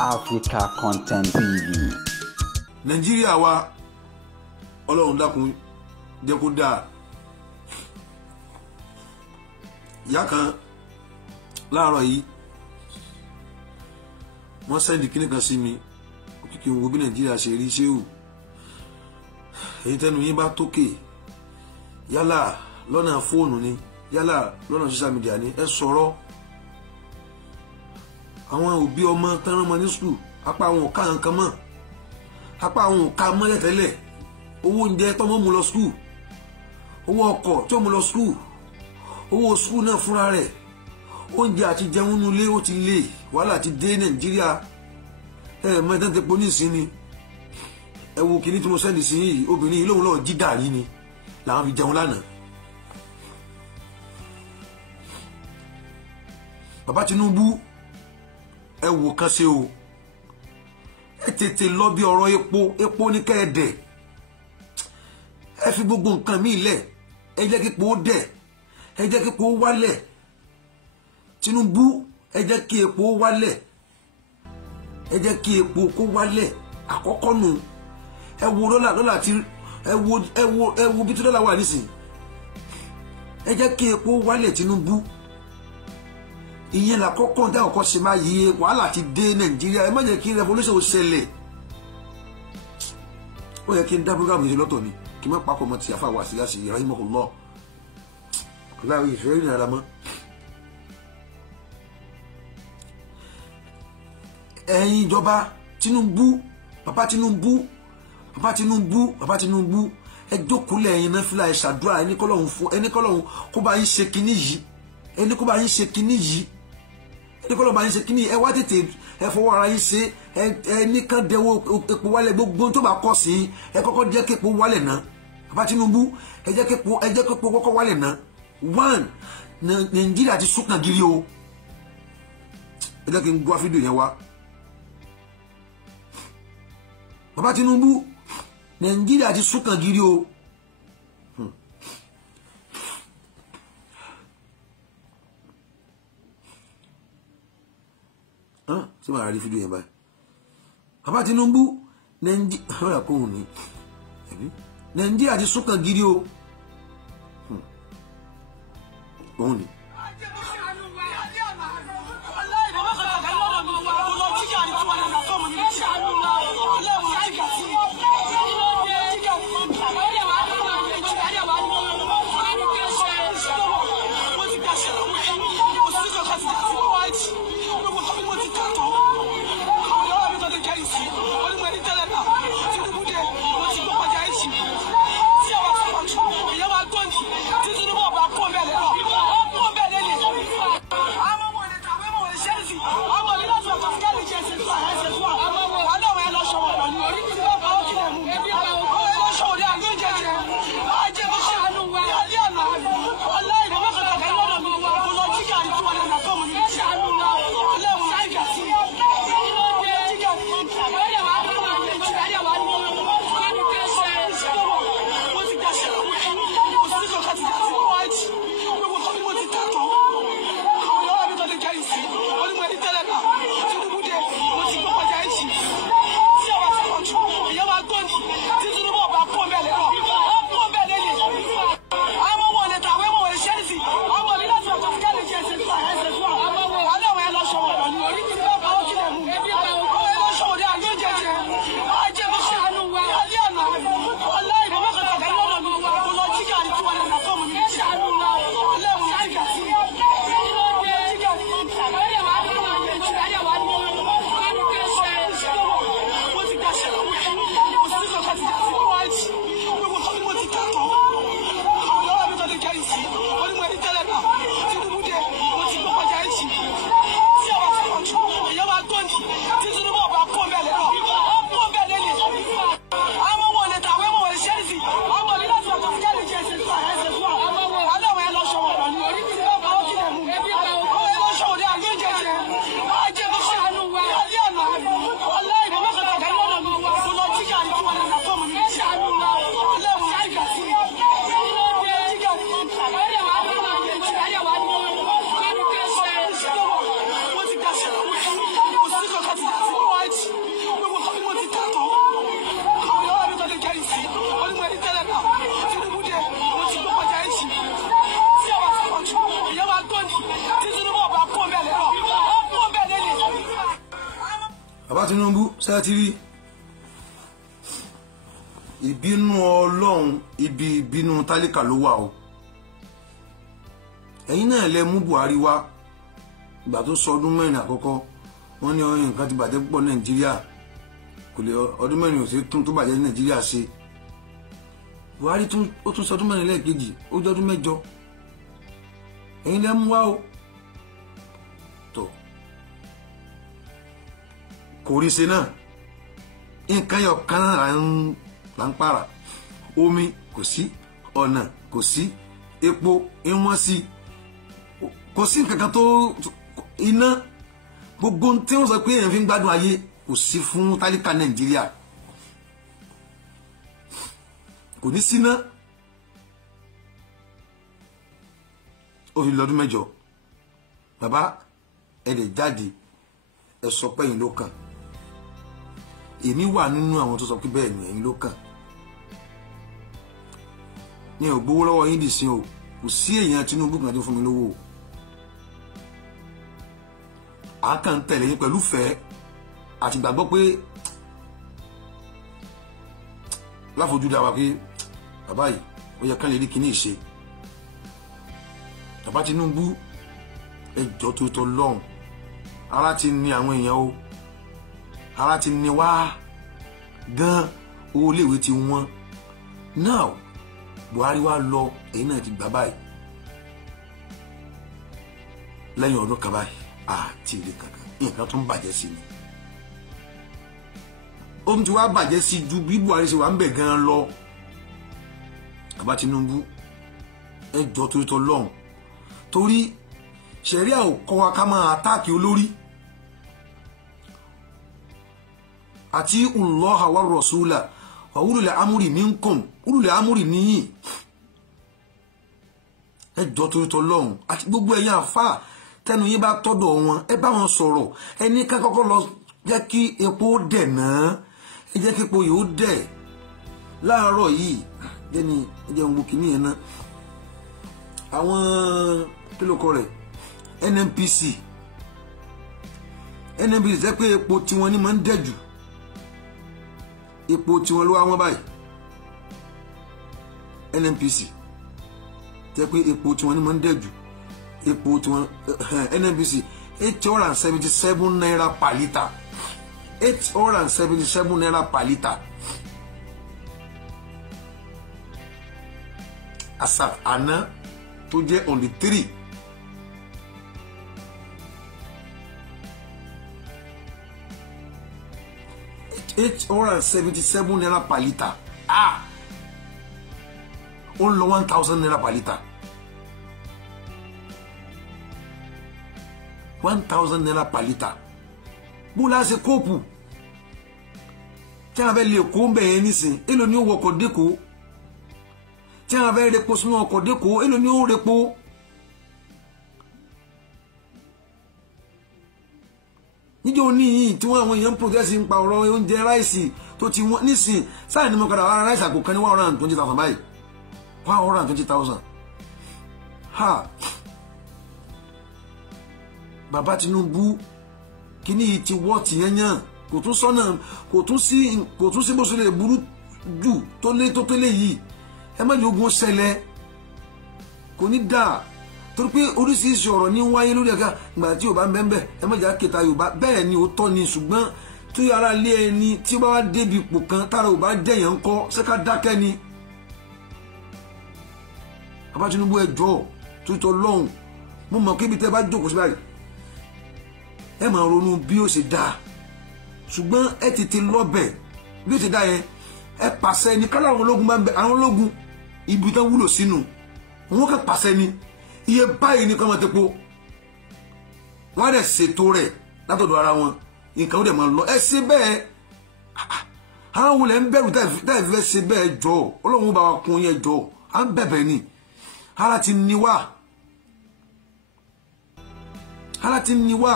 Africa Content TV. Nigeria wa Ọlọ́run dákun jẹ́ kó dáa. Ìyá kan láàárọ̀ yìí wọ́n sẹ́ndì kíní kan sí mi kí n wo bí Nàìjíríà ṣe rí ṣé o. Èyí tẹ́nu yín bá tókè yálà lọ́nà fóònù ni yálà lọ́nà social media ni ẹ sọ̀rọ̀. Àwọn òbí ọmọ tán rán ọmọ ní school apá àwọn ọ̀ka nǹkan mọ́ apá àwọn ọ̀ka mọ́lẹ̀ tẹ́lẹ̀ owó oúnjẹ tọ́mọ́ mú lọ school owó ọkọ̀ tí ó mú lọ school owó school náà fúnra rẹ̀ oúnjẹ àti jẹun nulẹ̀ ó ti lé wàhálà ti dé Nàìjíríà mẹ́tẹ́ tẹ́ pọ̀ ní ìsinmi ẹ wo kìíní tí mo sẹ́ndì sí yìí obìnrin yìí lóun lọ́ọ̀ jí gàrí ni làwọn fi jẹun lánàá. Bàbá Tinubu ẹ wò kan ṣe o ẹ tètè lọ bí ọ̀rọ̀ epo ní kẹ́ẹ̀dẹ̀ ẹ fi gbogbo nǹkan míì lẹ̀ ẹ jẹ́ kí epo dẹ̀ ẹ jẹ́ kí epo wálẹ̀ Tinubu ẹ jẹ́ kí epo wálẹ̀ ẹ jẹ́ kí epo kó wálẹ̀ àkọ́kọ́ nù ẹ wo dọ́là tí ẹ wo bí tí dọ́là wà nísìnyí ẹ jẹ́ kí epo wálẹ̀ Tinubu ìyẹn la kọ́kọ́ dá ọkọ̀ ṣe máa yí wàhálà ti dé Nàìjíríà ẹ má jẹ́ kí revolution ṣẹlẹ̀ ó yẹ kí n dá program yìí lọ́tọ̀ ni kí n má papọ̀ mọ́ ti àfa wà sí àṣì rahimahullah láàrin ìfẹ́ ìrìn àrà mọ́. Ẹ̀yin ìjọba Tinubu bàbá Tinubu ẹ jókòó lẹ́yìn náà fúlà ẹ ṣàdúrà ẹni kọ́lọ́hún kó bá yín ṣe kinní yìí ẹni kó bá yín ṣe kinní yìí ẹni kọ́lọ́ bá yín ṣe kinní yìí ẹ wá tètè ẹ fọwọ́ ara yín ṣe ẹ nìkan dẹwọ́ epo wálẹ̀ gbogbo tó bá kọ́ sí ẹ kọ́kọ́ jẹ́ képo wálẹ̀ náà bàbá Tinubu ẹ jẹ́ képo kọ́kọ́ wálẹ̀ náà one Nàìjíríà ti súnkàn gírí o ẹ jẹ́ kí n gbọ́ fídíò yẹn wá. Bàbá Tinubu Nàìjíríà ti súnkàn gírí o. Ṣé wàá rí fídíò yẹn báyìí? Bàbá Tinubu Nàìjíríà ti súnkàn gírí o. Òun ni. bàbá Tinubu ṣe ti rí ìbínú Ọlọ́run ibi ìbínú tálíkà ló wà o. Ẹ̀yin náà lẹ mú Buhari wá ìgbà tó sọ ọdún mẹ́rin àkọ́kọ́ wọ́n ní nǹkan ti bàjẹ́ púpọ̀ Nàìjíríà kò lè ọdún mẹ́rin ò sí tún tó bàjẹ́ Nàìjíríà ṣe. Buhari ó tún sọ ọdún mẹ́rin lẹ́ẹ̀kejì ó jẹ́ ọdún mẹ́jọ. Ẹ̀yin lẹ mú wá o tó kò rí ṣe náà nǹkan yọ kan náà là ń para omi kò sí ọ̀nà kò sí epo ìwọ̀n sí kò sí nǹkan kan tó iná gbogbo tí wọ́n sọ pé èèyàn fi ń gbádùn ayé kò sí fún tálíkà Nàìjíríà kò ní síná ó fi lọ́dún mẹ́jọ bàbá ẹ̀dẹ̀ jáde ẹ sọ pé ẹ̀yin ló kàn èmi wà nínú àwọn tó sọ pé bẹ́ẹ̀ ni ẹ̀yin ló kàn ní ò gbowó lọ́wọ́ yín dìsín o kò sí èèyàn Tinubu kan tó fún mi lówó o a kàn tẹ̀lé yín pẹ̀lú fẹ́ àti gbàgbọ́ pé láfojúdá wa pé bàbá yìí ó yẹ kán lè rí kíní ìṣe bàbá Tinubu ẹjọ́ tó tọ́ lọ́hùn ara ti ní àwọn èèyàn o ara ti ní wá gan owó iléèwé ti wọ́n now Buhari wá lọ èyí náà ti gbà báyìí lẹ́yìn ọdún kan báyìí àti ilé kankan nǹkan tó ń bàjẹ́ sí ni ohun tí wàá bàjẹ́ sí ju bí Buhari ṣe wà ń bẹ̀ gan lọ bàbá Tinubu ẹjọ́ tó tọ́ lọ́hùn torí ṣẹ̀ríà ò kọ́ wa ká máa àtáàkì olórí àti Allaha wa rasula wa ulul amri minkum ulul amri níyì ẹjọ́ tó tọ́ lọ́hùn àti gbogbo ẹ̀yin àfáà tẹnu yín bá tọ́dọ̀ wọn ẹ bá wọn sọ̀rọ̀ ẹni ká kọ́kọ́ lọ jẹ́ kí epo dẹ̀ náà ẹ jẹ́ kí epo yìí ó dẹ̀ láàárọ̀ yìí jẹ́ni ẹ jẹ́ ohun kìíní yẹn náà àwọn kílòkọ rẹ̀ NNPC jẹ́ pé epo tiwọn ní máa ń dẹ̀ jù epo tiwọn ló wá wọ́n báyìí NNPC jẹ́ pé epo tiwọn ní máa ń dẹ̀ jù epo tiwọn NNPC 877 naira per litre 877 naira per litre asap àná tó jẹ́ on the 3 877 naira per litre ó ń lọ 1000 naira per litre 1000 naira per litre bó la ṣe kóòpù tí a bẹ lè kó ń bẹ̀ yẹn nísìn èlò ni ó wọkọ̀ dẹ́kọ̀ọ́ tí a bẹ repo sínú ọkọ̀ dẹ́kọ̀ọ́ èlò ni ó repo níjọ́ ní yìí tí wọ́n àwọn èèyàn protest ń pa ọ̀rọ̀ oúnjẹ ráìsì tó ti wọ́n nísìn sáà ní mo kàdà wá ráìsì àpò kan ní 120,000 báyìí 120,000 ha bàbá Tinubu kíní yìí ti wọ́ ti yẹnyàn kò tún sọ́nà kò tún sí bó ṣe lè burú jù tó lé yìí ẹ má ní ogun ṣẹlẹ̀ kò ní dáa torí pé oríṣiríṣi ọ̀rọ̀ ní wáyé lórí ẹ̀ka ìgbà tí Yorùbá ń bẹ́ẹ̀ ẹ má jà kẹta Yorùbá bẹ́ẹ̀ ni ó tọ́ ni ṣùgbọ́n tí ara lé ẹni tí ó bá wá débi ipò kan tára Yorùbá jẹ̀yàn ń kọ́ ṣẹ́ká dákẹ́ ni bàbá Tinubu ẹjọ́ tó tọ́ lọ́hùn mo mọ̀ kébi tẹ́ bá jókòó sí báyìí ẹ máa ronú bí ó ṣe dáa ṣùgbọ́n ẹ tètè lọ́bẹ̀ bí ó ṣe dáa yẹn ẹ pàṣẹ ní kálá àwọn ológun máa ń bẹ àwọn ológun ibi tán wúlò sínú wọn kàn pàṣẹ ní iye báyìí ní kọ́mọ tepo wọ́n á dẹ̀ ṣètò rẹ̀ látọ̀dọ̀ ara wọn nǹkan ó dẹ̀ máa lọ ẹ ṣe bẹ́ẹ̀ àwọn olè ń bẹ̀rù táì fẹ́ ṣe bẹ́ẹ̀ jọ Ọlọ́run bá wa kún yẹn jọ à ń bẹ̀bẹ̀ ni ara ti ní wá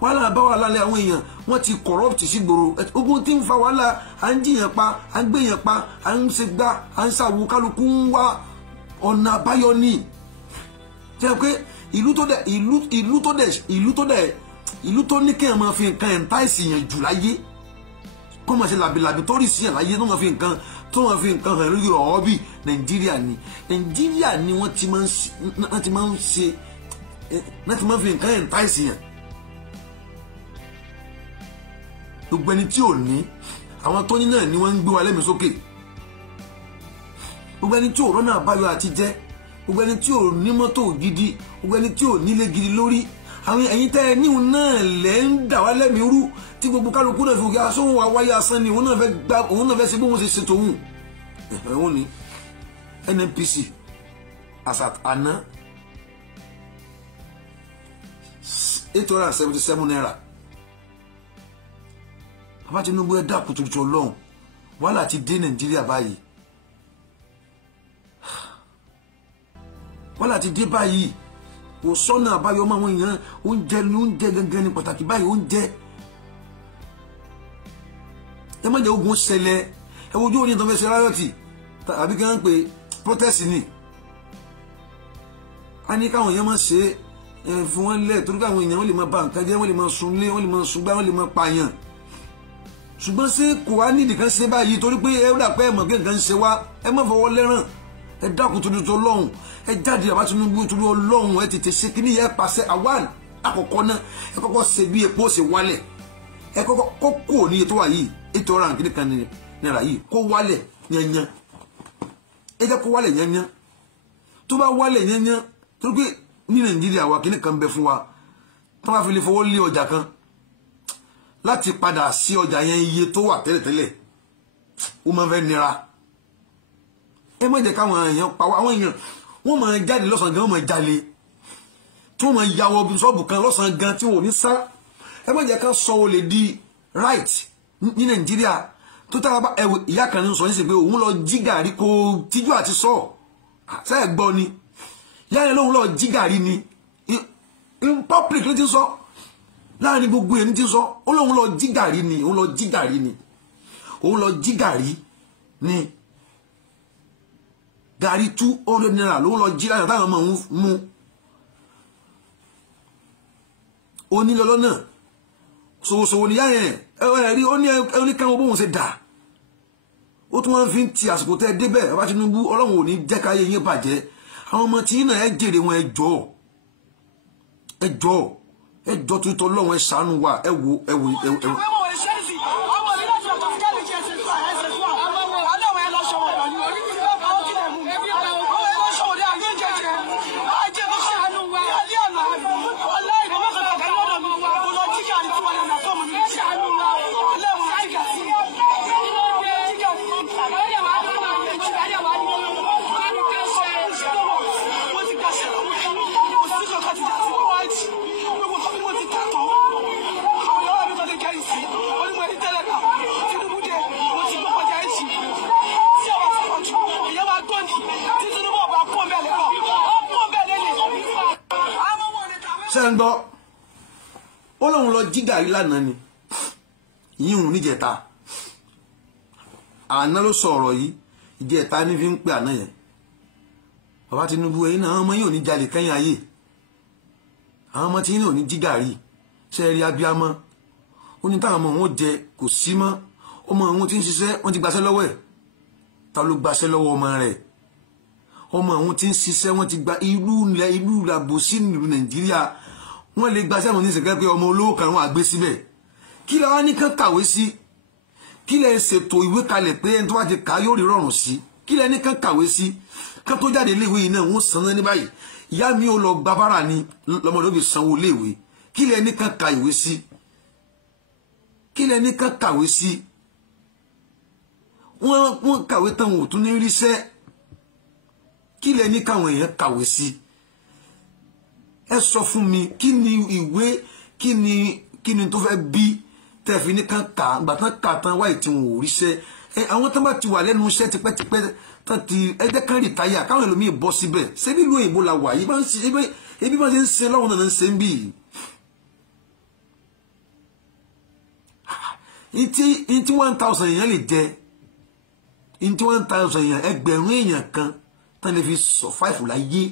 wàhálà bá wà lálẹ́ àwọn èèyàn wọ́n ti corrupt sí gbòòrò ogun tí ń fa wàhálà à ń jiyàn pa à ń gbéyàn pa à ń ṣe gbá à ń ṣàwò kálukú ń wá ọ̀nà àbáyọ ní jẹ́ pé ìlú tó dẹ̀ ìlú tó ní kéèyàn máa fi nǹkan entice yẹn jù láyé kó máa ṣe làbìlàbì tó rí sí yàn láyé tó máa fi nǹkan hàn lórí ọ̀ọ́ bí Nàìjíríà ni wọ́n ti máa ń fi nǹkan entice yẹn. gbogbo ẹni tí ò ní àwọn tó ní náà ni wọ́n ń gbé wa lẹ́mìí sókè. gbogbo ẹni tí ò rọ́nà àbáyọ àti jẹ́, gbogbo ẹni tí ò ní mọ́tò gidi, gbogbo ẹni tí ò nílé gidi lórí, àwọn ẹ̀yin tẹ́ ẹ níhun náà lẹ́ ń dà wá lẹ́mìí rú tí gbogbo kálukú náà fi òkè asóhun wa wáyé asán ni òun náà fẹ́ ṣe bí wọ́n ṣe ṣe tòun. ẹ̀wọ̀n ni NNPC asat àná 877 naira. Bàbá Tinubu ẹ dákun tuntun Ọlọ́run wàhálà ti dé Nàìjíríà báyìí, wàhálà ti dé báyìí, kò sọ́nà àbáyọ máa wọ́n èèyàn oúnjẹ gangan ní pàtàkì báyìí oúnjẹ. ẹ má jẹ́ ogun ṣẹlẹ̀ ẹ wojú òní ìtàn fẹsẹ̀ ráyọ̀tì àbí kí wọ́n pè protest ni. a ní káwọn èèyàn máa ṣe fún wọn lẹ̀ torí káwọn èèyàn wọ́n lè máa ba nǹkan jẹ́, wọ́n lè máa sunlé, wọ́n lè máa sungbá, wọ́n lè máa pààyàn. ṣùgbọ́n ṣé kò wá nídìí kan ṣe báyìí torí pé ẹ rà pé ẹ mọ̀ pé nǹkan ń ṣe wá, ẹ má fọwọ́ lẹ́ràn, ẹ dákun torí Ọlọ́run, ẹ jáde Bàbá Tinubu torí Ọlọ́run, ẹ tètè ṣe kíní yẹn pàṣẹ àwọn àkọ́kọ́ náà ẹ kọ́kọ́ ṣe bí epo ṣe wálẹ̀, ẹ kọ́kọ́ kó ní ètò wà yìí ètò ọ̀ràn kíní kan náírà yìí kó wálẹ̀ yanyan, ẹ jẹ́ kó wálẹ̀ yanyan. tó bá wálẹ̀ yanyan torí pé ní Nàìjíríà wa kíní kan bẹ fún wa tó bá fi lè fọwọ́ lé ọjà kan láti padà sí ọjà yẹn iye tó wà tẹ́lẹ̀tẹ́lẹ̀ ó máa fẹ́ nira. ẹ má jẹ́ káwọn èèyàn pa wá, àwọn èèyàn wọ́n máa jáde lọ́sàn gan, wọ́n máa jalè tí wọ́n máa yàwọ̀ bí ṣọ́ọ̀bù kan lọ́sàn gan tí wọ́n ò ní sá. ẹ má jẹ́ ká sọ olè di right ní Nàìjíríà tó tára bá ẹwọ ìyá kan ní sọ ní sí pé òun lọ jí gàrí kó tíjú àti sọ sẹ́ẹ̀ gbọ́ ni ìyá yẹn lóun lọ jí gàrí ni in public ló ti sọ láàrin gbogbo ẹni tí sọ ó lóun lọ jí gàrí ni, òun lọ jí gàrí ni, òun lọ jí gàrí ni, gàrí 200 naira lóun lọ jí láyọ̀ táwọn ọmọ òun mú onílọ́lọ́ náà ṣòwòṣòwò níyà yẹn ẹ̀rí ó ní káwọn bóun ṣe dà ó tún wọ́n fi ń ti àsìkò tẹ́ débẹ̀ Bàbá Tinubu Ọlọ́run ò ní jẹ́ káyé yín bàjẹ́, àwọn ọmọ tí náà ẹ jèrè wọn ẹjọ́ tó tọ́ lọ́wọ́ ẹ ṣàánú wa ẹ wo. ṣe ń gbọ́ ó lóun lọ jí gàrí lánàá ni yíhun níjẹta àná ló sọ ọ̀rọ̀ yìí ìjẹta ní fi ń pè àná yẹn. Bàbá Tinubu ẹ̀yin náà àwọn ọmọ yìí ò ní jalè kẹ́yìn ayé, àwọn ọmọ tí yìí ò ní jí gàrí ṣe rí abiyamọ ó ní táwọn ọmọ wọn jẹ kò sí mọ́, ọmọ àwọn tí ń ṣiṣẹ́ wọ́n ti gbaṣẹ́ lọ́wọ́ ẹ̀, ta ló gbaṣẹ́ lọ́wọ́ ọmọ rẹ̀? ọmọ àwọn tí ń ṣiṣẹ́ wọ́n ti gba ìlú làbòsí nílùú Nàìjíríà, wọ́n lè gbaṣẹ́ àwọn oníṣẹ́gbẹ́ pé ọmọ olówó kan wọ́n àgbé síbẹ̀. kí lẹ wá ní kán kàwé sí? kí lẹ ṣètò ìwé kalẹ̀ pé ẹni tó wá ti kà yóò rí rọrùn sí? kí lẹ ní kán kàwé sí? kán tó jáde iléèwé yìí náà wọ́n san ní báyìí ìyá mi ò lọ gba bára ni lọ́mọdé ó fi sanwó iléèwé. kí lẹ ní kán ka ìwé sí? kí lẹ ní kán kàwé sí? wọ́n kàwé tán wọn ò tún ní ríṣẹ́. kí lẹ ní káwọn èèyàn kàwé sí? ẹ sọ fún mi kí ni ìwé kí ni tó fẹ́ bí tẹ́ẹ̀fì ní kán kà gbà tán kà tán wáyé tí wọn ò ríṣẹ́. àwọn tán bá ti wà lẹ́nu iṣẹ́ tipẹ́tipẹ́ tán ti ẹgbẹ́ kan rìtáyà káwọn ẹlòmíì bọ́ síbẹ̀ ṣé nílùú òyìnbó la wà yìí ebi bá ṣe ń ṣe lọ́wọ́ náà ń ṣe ń bì í. tí 1000 èèyàn lè jẹ tí 1000 èèyàn ẹgbẹ̀rún èèyàn kan tán lè fi survive láyé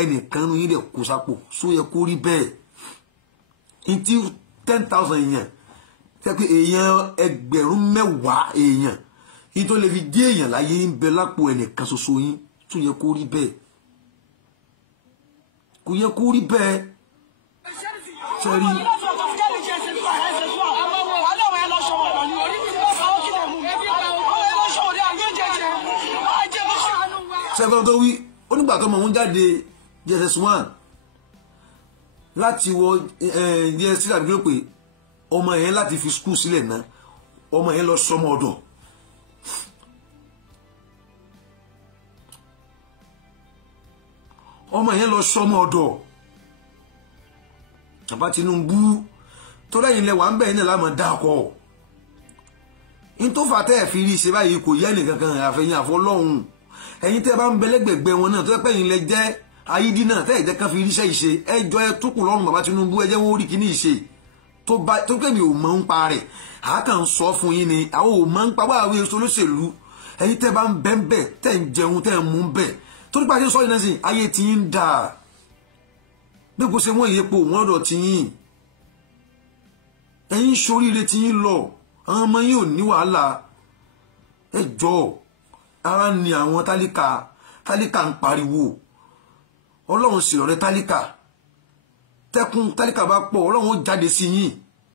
ẹnìkan ní ilẹ̀ kó sápò só yẹ kó rí bẹ́ẹ̀. tí 10,000 èèyàn tẹ́ pé èèyàn ẹgbẹ̀rún mẹ́wàá èèyàn yìí tó lè fi dé èèyàn láyé ń bẹ lápò ẹnìkan ṣoṣo yín tún yẹ kó rí bẹ́ẹ̀ kò yẹ kó rí bẹ́ẹ̀ sẹ́rí. sẹ́fẹ̀ẹ́ tó wí onígbà tó mọ̀ wọ́n jáde JSS1 láti wọ JSS3 àbí kí ló pé ọmọ yẹn láti fi skul sílẹ̀ náà ọmọ yẹn lọ sọmọ ọ̀dọ̀ ọmọ yẹn lọ sọmọ ọ̀dọ̀ bàbá Tinubu tó lẹ́yìn lẹ́wà ń bẹ̀ ní lámọ̀ dákọ̀ in tó fà tẹ́ ẹ̀ fi rí ṣe báyìí kò yẹ́ nìkankan àfẹ́yìn àfọlọ́hun ẹ̀yin tẹ́ bá ń bẹ lẹ́gbẹ̀gbẹ̀ wọn náà tó yẹ pé ẹ̀yin lẹ jẹ́ ayídí náà tẹ́ ẹ̀ jẹ́ kan fi ríṣẹ́ ìṣe ẹjọ́ ẹ túkù lọ́rùn bàbá Tinubu ẹ jẹ́ wọn ó rí kíní ìṣe tó kẹ́mi ò mọ̀ ń pa rẹ̀ àákàn sọ fún yín ni àwọn ò mọ̀ ń pa wá àwọn èso olóṣèlú ẹ̀yin tẹ́ bá ń bẹ́ ń bẹ̀ tẹ́ ń jẹun tẹ́ ń mú ń bẹ̀ torí pàṣẹ sọ ìnáṣẹ ayé tí ń dà bí kò ṣe wọ́n ìyẹ́pọ̀ wọ́n ọ̀dọ̀ tí yín ẹ̀yin ṣoríire tí yín lọ àwọn ọmọ yín ò ní wàhálà ẹ jọ̀ọ́ ara ni àwọn tálíkà ń pariwo ọlọ́run sì rọ̀rẹ́ tálíkà tẹ́kùn tálíkà bá pọ̀ ọlọ́run ó jáde sí yín